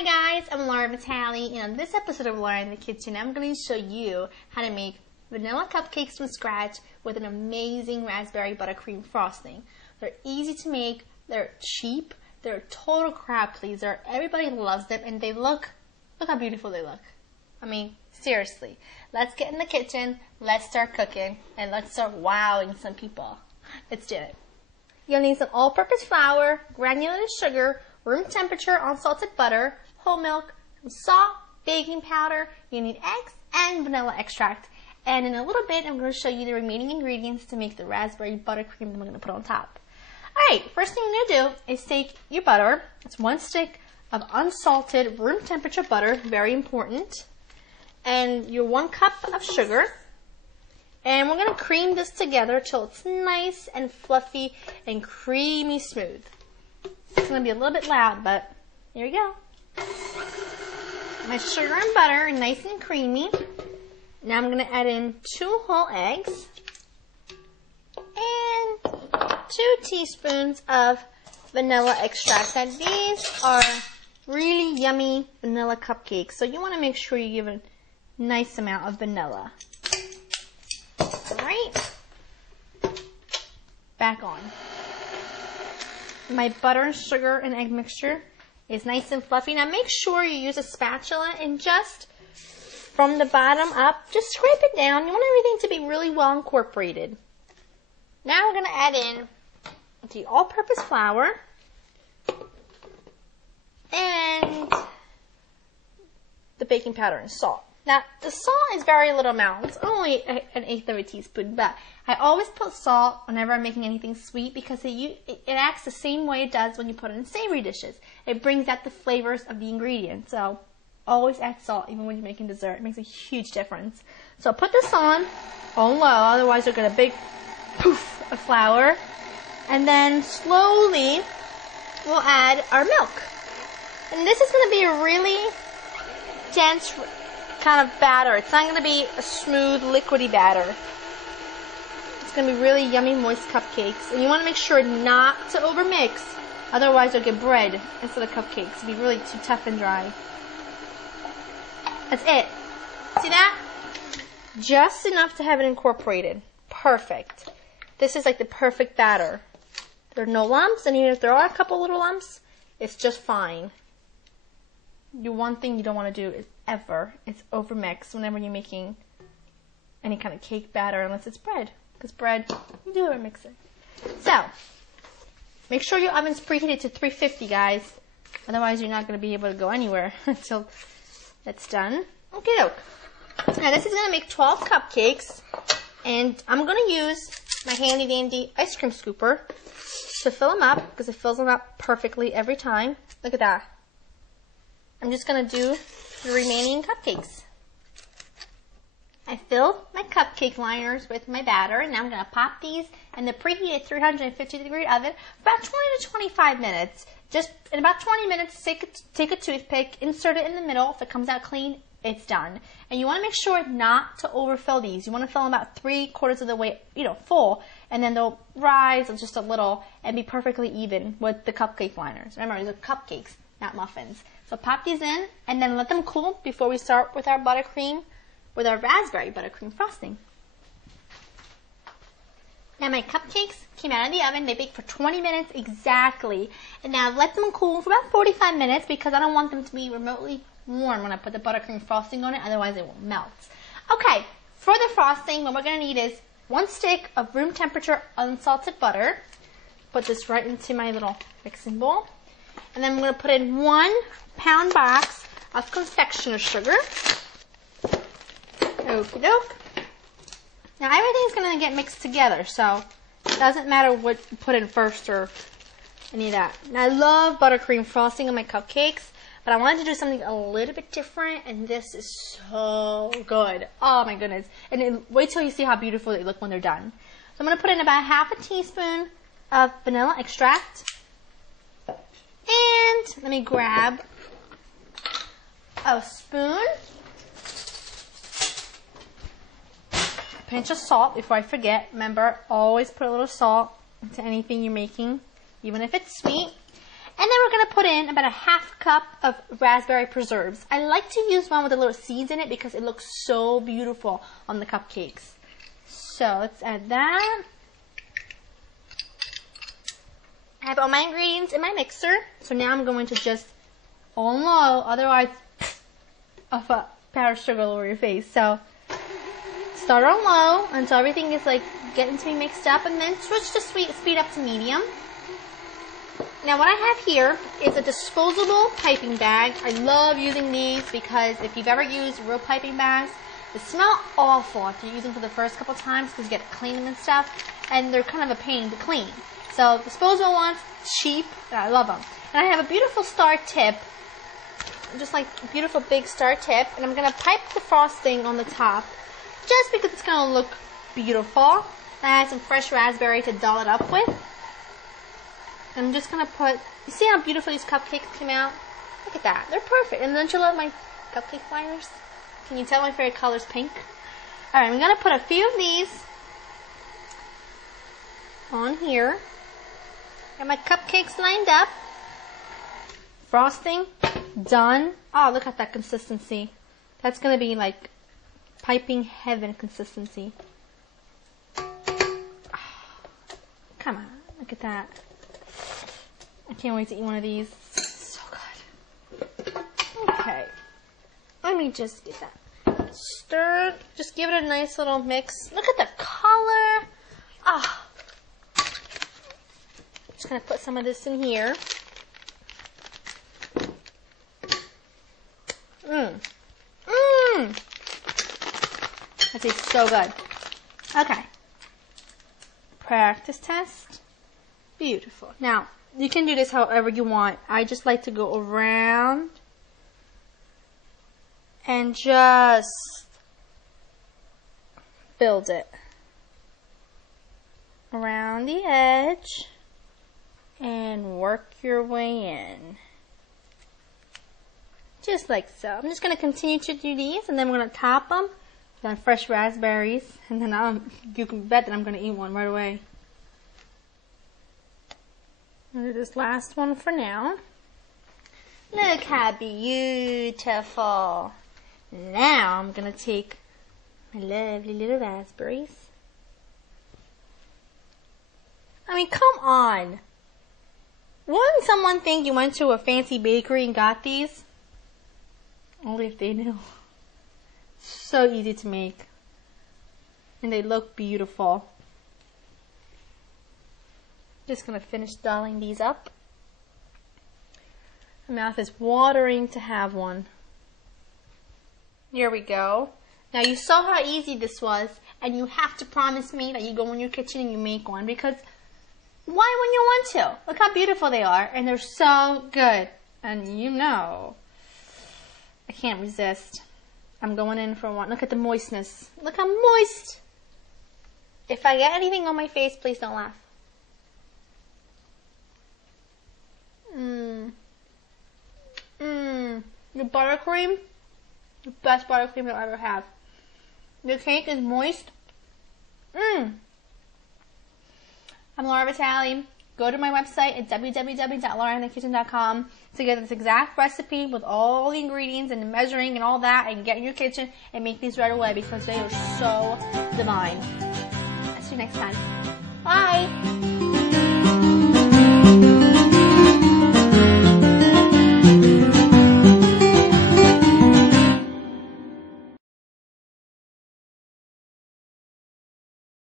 Hi guys, I'm Laura Vitale, and on this episode of Laura in the Kitchen, I'm going to show you how to make vanilla cupcakes from scratch with an amazing raspberry buttercream frosting. They're easy to make, they're cheap, they're a total crowd pleaser, everybody loves them, and they look how beautiful they look. I mean, seriously. Let's get in the kitchen, let's start cooking, and let's start wowing some people. Let's do it. You'll need some all-purpose flour, granulated sugar, room temperature unsalted butter, whole milk, some salt, baking powder. You need eggs and vanilla extract. And in a little bit, I'm going to show you the remaining ingredients to make the raspberry buttercream that I'm going to put on top. Alright, first thing you're going to do is take your butter. It's 1 stick of unsalted room temperature butter, very important. And your 1 cup of sugar. And we're going to cream this together till it's nice and fluffy and creamy smooth. It's going to be a little bit loud, but here we go. My sugar and butter are nice and creamy. Now I'm going to add in 2 whole eggs and 2 teaspoons of vanilla extract. Now these are really yummy vanilla cupcakes, so you want to make sure you give a nice amount of vanilla. Alright, back on. My butter and sugar and egg mixture is nice and fluffy. Now make sure you use a spatula and just from the bottom up, just scrape it down. You want everything to be really well incorporated. Now we're going to add in the all-purpose flour and the baking powder and salt. Now, the salt is very little amount. It's only an 1/8 of a teaspoon, but I always put salt whenever I'm making anything sweet because it acts the same way it does when you put it in savory dishes. It brings out the flavors of the ingredients. So, always add salt even when you're making dessert. It makes a huge difference. So, put this on low, otherwise you'll get a big poof of flour. And then slowly, we'll add our milk. And this is going to be a really dense kind of batter. It's not going to be a smooth, liquidy batter. It's going to be really yummy, moist cupcakes. And you want to make sure not to overmix. Otherwise, you'll get bread instead of cupcakes. It'll be really too tough and dry. That's it. See that? Just enough to have it incorporated. Perfect. This is like the perfect batter. There are no lumps, and even if there are a couple little lumps, it's just fine. The one thing you don't want to do is overmix whenever you're making any kind of cake batter, unless it's bread. Because bread, you do overmix it. So, make sure your oven's preheated to 350, guys. Otherwise, you're not going to be able to go anywhere until that's done. Okay, doke. Now, this is going to make 12 cupcakes. And I'm going to use my handy dandy ice cream scooper to fill them up, because it fills them up perfectly every time. Look at that. I'm just going to do the remaining cupcakes. I filled my cupcake liners with my batter, and now I'm going to pop these in the preheated 350-degree oven for about 20 to 25 minutes. Just in about 20 minutes, take a toothpick, insert it in the middle. If it comes out clean, it's done. And you want to make sure not to overfill these. You want to fill them about 3/4 of the way, full, and then they'll rise just a little and be perfectly even with the cupcake liners. Remember, these are cupcakes, not muffins. So pop these in and then let them cool before we start with our buttercream, with our raspberry buttercream frosting. Now my cupcakes came out of the oven. They baked for 20 minutes exactly. And now let them cool for about 45 minutes because I don't want them to be remotely warm when I put the buttercream frosting on it. Otherwise it will melt. Okay, for the frosting, what we're going to need is 1 stick of room temperature unsalted butter. Put this right into my little mixing bowl. And then I'm going to put in 1 pound box of confectioner sugar. Okie doke. Now everything's going to get mixed together, so it doesn't matter what you put in first or any of that. Now I love buttercream frosting on my cupcakes, but I wanted to do something a little bit different, and this is so good. Oh my goodness. And then wait till you see how beautiful they look when they're done. So I'm going to put in about 1/2 teaspoon of vanilla extract. And let me grab a spoon, a pinch of salt before I forget. Remember, always put a little salt into anything you're making, even if it's sweet. And then we're going to put in about a half cup of raspberry preserves. I like to use one with the little seeds in it because it looks so beautiful on the cupcakes. So let's add that. I have all my ingredients in my mixer. So now I'm going to just on low, otherwise of a powdered sugar all over your face. So start on low until everything is like getting to be mixed up, and then switch to speed up to medium. Now what I have here is a disposable piping bag. I love using these because if you've ever used real piping bags, they smell awful after you use them for the first couple times because you get to clean them and stuff, and they're kind of a pain to clean. So disposable ones, cheap, I love them. And I have a beautiful star tip, just like a beautiful big star tip, and I'm going to pipe the frosting on the top just because it's going to look beautiful. I had some fresh raspberry to doll it up with. I'm just going to put, you see how beautiful these cupcakes came out? Look at that. They're perfect. And don't you love my cupcake flyers? Can you tell my favorite color is pink? Alright, I'm going to put a few of these on here. Got my cupcakes lined up. Frosting done. Oh, look at that consistency. That's going to be like piping heaven consistency. Come on, look at that. I can't wait to eat one of these. So good. Okay. Let me just get that stirred. Just give it a nice little mix. Look at the color. Ah. Just going to put some of this in here. That tastes so good. Okay. Practice test. Beautiful. Now, you can do this however you want. I just like to go around and just build it around the edge and work your way in. Just like so. I'm just going to continue to do these, and then we're going to top them with our fresh raspberries, and then you can bet that I'm going to eat one right away. I'll do this last one for now. Look how beautiful. Now I'm going to take my lovely little raspberries. I mean, come on. Wouldn't someone think you went to a fancy bakery and got these? Only if they knew. So easy to make. And they look beautiful. Just going to finish dolling these up. My mouth is watering to have one. Here we go. Now you saw how easy this was, and you have to promise me that you go in your kitchen and you make one, because why wouldn't you want to? Look how beautiful they are, and they're so good. And you know, I can't resist. I'm going in for one. Look at the moistness. Look how moist. If I get anything on my face, please don't laugh. The buttercream, the best buttercream you'll ever have. The cake is moist. I'm Laura Vitale. Go to my website at www.laurainthekitchen.com to get this exact recipe with all the ingredients and the measuring and all that, and get in your kitchen and make these right away because they are so divine. See you next time. Bye!